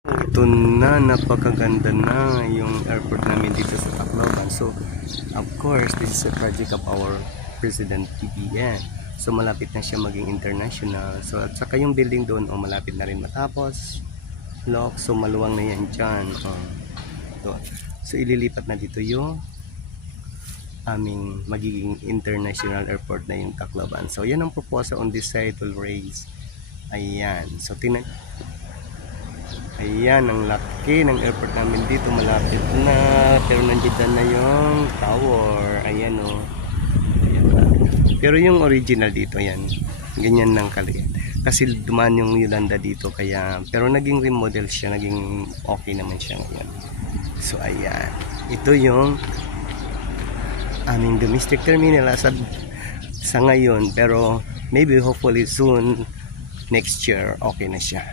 Ito na, napakaganda na yung airport namin dito sa Tacloban. So, of course, this is a project of our President BBM. So, malapit na siya maging international. So, at saka yung building doon, malapit na rin matapos. Lock, so maluwang na yan dyan. Doon. So, ililipat na dito yung aming magiging international airport na yung Tacloban. So, yan ang proposal on this side will raise. Ayan. So, tingnan. Ayan, ang laki ng airport namin dito, malapit na, pero nandiyan na yung tower. Ayan o. Ayan na. Pero yung original dito, ayan, ganyan ng kaliit. Kasi dumaan yung Yolanda dito, kaya, pero naging remodel siya, naging okay naman siya ngayon. So ayan, ito yung aming domestic terminal sa ngayon, pero maybe hopefully soon, next year, okay na siya.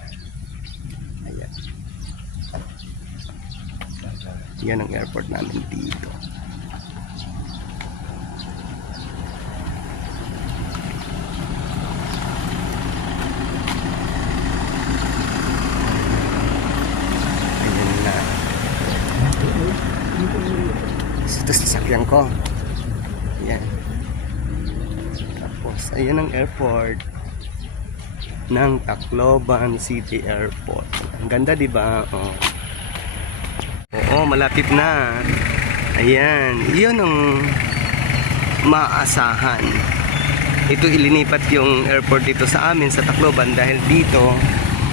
Yan ang airport namin dito. Ayan na. Ito sasakyan ko. Ayan. Tapos, ayan ang airport ng Tacloban City Airport. Ang ganda, diba? Oh. Oo, malapit na. Ayan, iyon ang maasahan. Ito ilinipat yung airport dito sa amin sa Tacloban dahil dito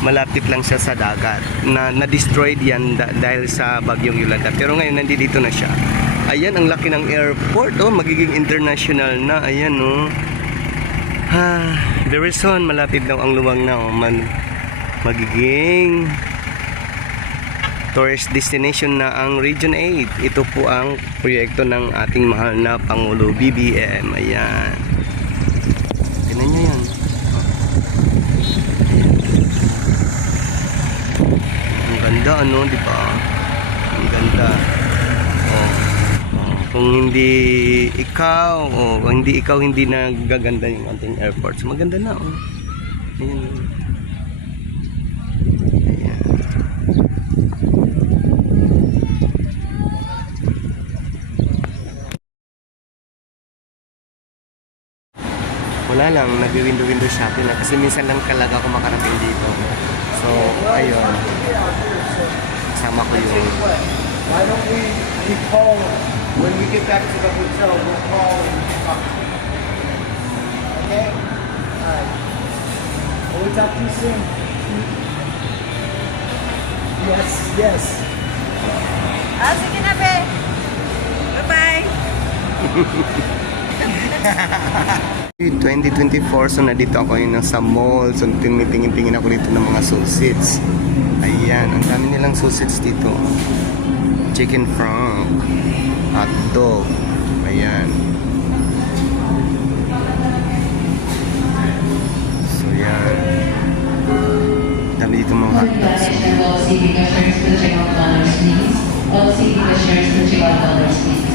malapit lang siya sa dagat. Na-destroyed yan dahil sa bagyong Yolanda. Pero ngayon nandito na siya. Ayan, ang laki ng airport. Oh, magiging international na. Ayan, oh. Very soon, malapit daw ang luwang na. Oh. Magiging tourist destination na ang Region 8. Ito po ang proyekto ng ating mahal na Pangulo BBM. Ayan. Tingnan nyo yan. Ang ganda, ano, di ba? Ang ganda. Kung hindi ikaw, hindi nagaganda yung ating airport. So, maganda na, oh. Ayan. Wala lang, nag-window shopping na kasi minsan lang talaga ako makarating dito. So, ayun. Kasama ko yung Why don't we call when we get back to the hotel, we'll call and talk. Okay? Alright. We'll talk to you soon. Yes, yes. Sige na, be. Bye-bye. 2024, so nandito ako yun sa mall. So tingin-tingin ako dito ng mga sausage. Ayan, ang dami nilang sausage dito. Chicken frank, hot dog. Ayan. So yan, dami dito mga hot dogs. All city cashiers to check out dollars, please. All city cashiers to check out dollars, please.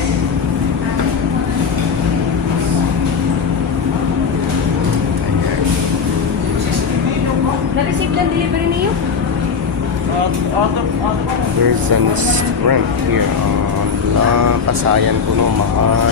Na-receive lang delivery niyo? There's a restaurant here. Pasayan ko no, mahal.